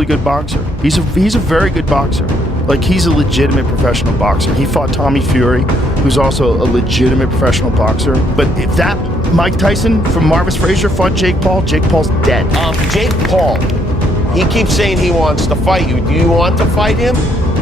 really good boxer. He's a very good boxer. Like, he's a legitimate professional boxer. He fought Tommy Fury, who's also a legitimate professional boxer. But if that Mike Tyson from Marvis Frazier fought Jake Paul's dead. Jake Paul, he keeps saying he wants to fight you. Do you want to fight him?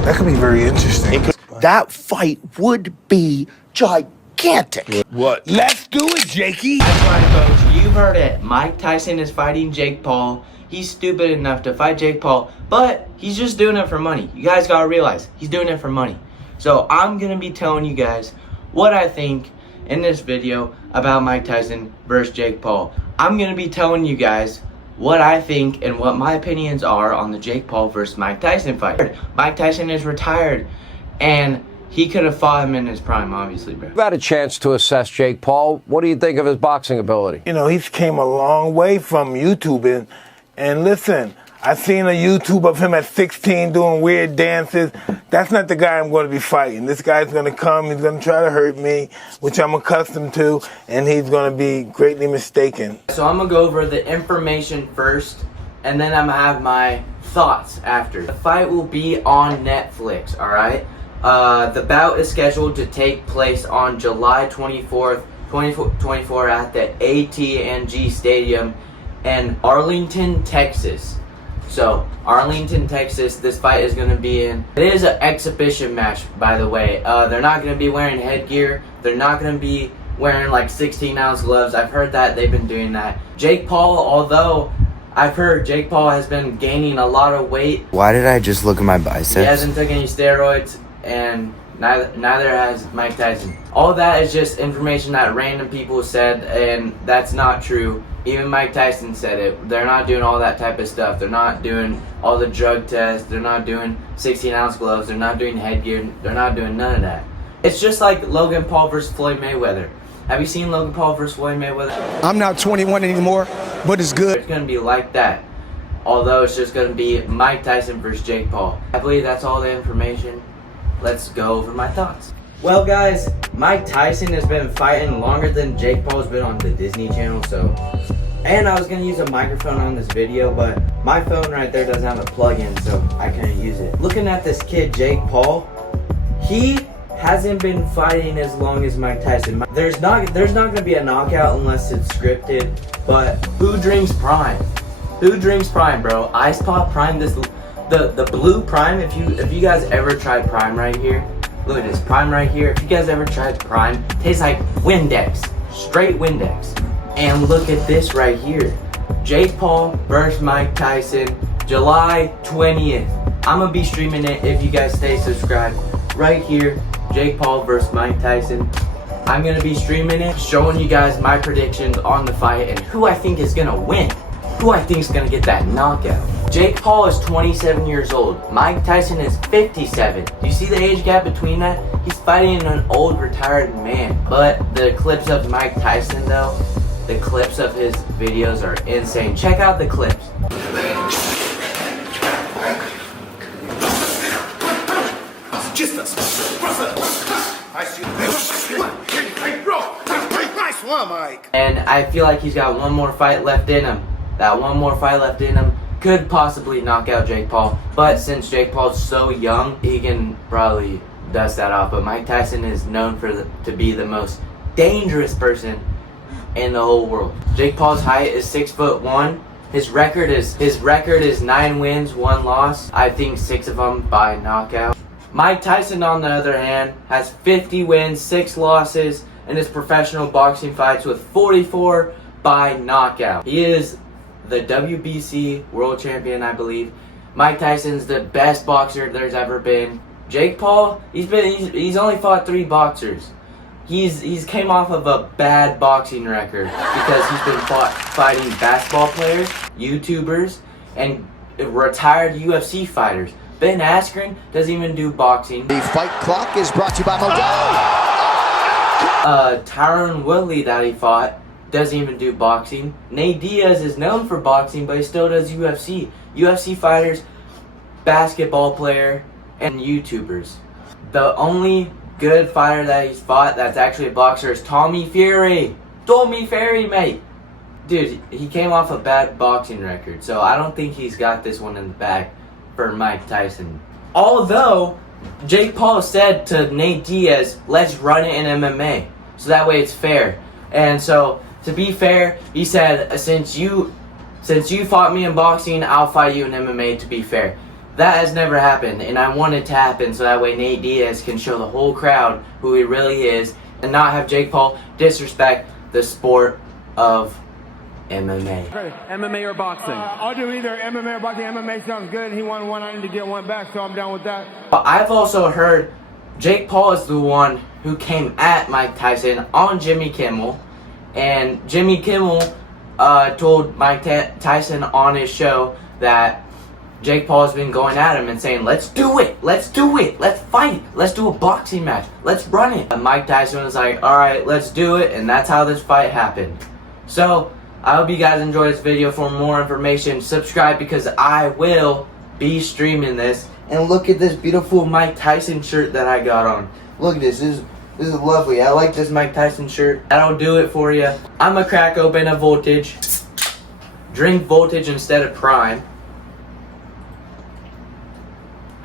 That could be very interesting. That fight would be gigantic. What? Let's do it, Jakey. That's right, folks. You've heard it. Mike Tyson is fighting Jake Paul. He's stupid enough to fight Jake Paul, but he's just doing it for money. You guys gotta realize, he's doing it for money. So I'm gonna be telling you guys what I think in this video about Mike Tyson versus Jake Paul. I'm gonna be telling you guys what I think and what my opinions are on the Jake Paul versus Mike Tyson fight. Mike Tyson is retired, and he could have fought him in his prime, obviously, bro. You've had a chance to assess Jake Paul. What do you think of his boxing ability? You know, he's came a long way from YouTubing. And listen, I seen a YouTube of him at 16 doing weird dances. That's not the guy I'm going to be fighting. This guy's going to come, he's going to try to hurt me, which I'm accustomed to, and he's going to be greatly mistaken. So I'm going to go over the information first, and then I'm going to have my thoughts after. The fight will be on Netflix, alright? The bout is scheduled to take place on July 24th, 2024 at the AT&T Stadium in Arlington, Texas. So, Arlington, Texas, this fight is going to be in. It is an exhibition match, by the way. They're not going to be wearing headgear. They're not going to be wearing like 16-ounce gloves. I've heard that they've been doing that. Jake Paul, although I've heard Jake Paul has been gaining a lot of weight. Why did I just look at my biceps? He hasn't taken any steroids, and neither has Mike Tyson. All that is just information that random people said, and that's not true. Even Mike Tyson said it. They're not doing all that type of stuff. They're not doing all the drug tests. They're not doing 16-ounce gloves. They're not doing headgear. They're not doing none of that. It's just like Logan Paul versus Floyd Mayweather. Have you seen Logan Paul versus Floyd Mayweather? I'm not 21 anymore, but it's good. It's going to be like that. Although it's just going to be Mike Tyson versus Jake Paul. I believe that's all the information. Let's go over my thoughts. Well, guys, Mike Tyson has been fighting longer than Jake Paul's been on the Disney Channel, so. And I was going to use a microphone on this video, but my phone right there doesn't have a plug-in, so I couldn't use it. Looking at this kid, Jake Paul, he hasn't been fighting as long as Mike Tyson. There's not going to be a knockout unless it's scripted, but who dreams prime? Who dreams prime, bro? Ice Pop Prime, the blue Prime, if you guys ever tried Prime right here, look at this Prime right here. If you guys ever tried Prime, tastes like Windex, straight Windex. And look at this right here. Jake Paul versus Mike Tyson, July 20th. I'm gonna be streaming it if you guys stay subscribed. Right here, Jake Paul versus Mike Tyson. I'm gonna be streaming it, showing you guys my predictions on the fight and who I think is gonna win. Who I think is gonna get that knockout. Jake Paul is 27 years old. Mike Tyson is 57. Do you see the age gap between that? He's fighting an old retired man. But the clips of Mike Tyson though, the clips of his videos are insane. Check out the clips. Nice one, Mike. And I feel like he's got one more fight left in him. That one more fight left in him could possibly knock out Jake Paul. But since Jake Paul's so young, he can probably dust that off. But Mike Tyson is known to be the most dangerous person in the whole world. Jake Paul's height is 6'1". His record is 9 wins, 1 loss. I think 6 of them by knockout. Mike Tyson, on the other hand, has 50 wins, 6 losses in his professional boxing fights, with 44 by knockout. He is the WBC world champion, I believe. Mike Tyson's the best boxer there's ever been. Jake Paul, he's only fought 3 boxers. He's came off of a bad boxing record because he's been fighting basketball players, YouTubers, and retired UFC fighters. Ben Askren doesn't even do boxing. The fight clock is brought to you by Modelo. Tyron Woodley that he fought doesn't even do boxing. Nate Diaz is known for boxing, but he still does UFC. UFC fighters, basketball player, and YouTubers. The only good fighter that he's fought that's actually a boxer is Tommy Fury. Tommy Fury, mate. dude, he came off a bad boxing record, so I don't think he's got this one in the bag for Mike Tyson. Although, Jake Paul said to Nate Diaz, let's run it in MMA, so that way it's fair. And so, to be fair, he said, since you fought me in boxing, I'll fight you in MMA to be fair. That has never happened, and I want it to happen so that way Nate Diaz can show the whole crowd who he really is and not have Jake Paul disrespect the sport of MMA. MMA or boxing? I'll do either MMA or boxing. MMA sounds good. He won one. I need to get one back, so I'm down with that. But I've also heard Jake Paul is the one who came at Mike Tyson on Jimmy Kimmel, and Jimmy Kimmel told Mike Tyson on his show that Jake Paul has been going at him and saying, let's do it, let's fight, let's do a boxing match, let's run it. And Mike Tyson was like, alright, let's do it, and that's how this fight happened. So, I hope you guys enjoyed this video. For more information, subscribe because I will be streaming this. And look at this beautiful Mike Tyson shirt that I got on. Look at this, this is lovely. I like this Mike Tyson shirt. That'll do it for you. I'm gonna crack open a Voltage. Drink Voltage instead of Prime.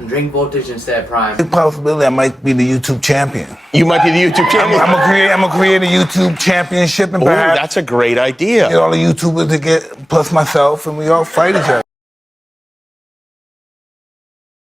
Drink Voltage instead of Prime. Big possibility I might be the YouTube champion. You might be the YouTube champion. I'm gonna create a YouTube championship and Oh, perhaps that's a great idea. get all the YouTubers to get plus myself and we all fight each other.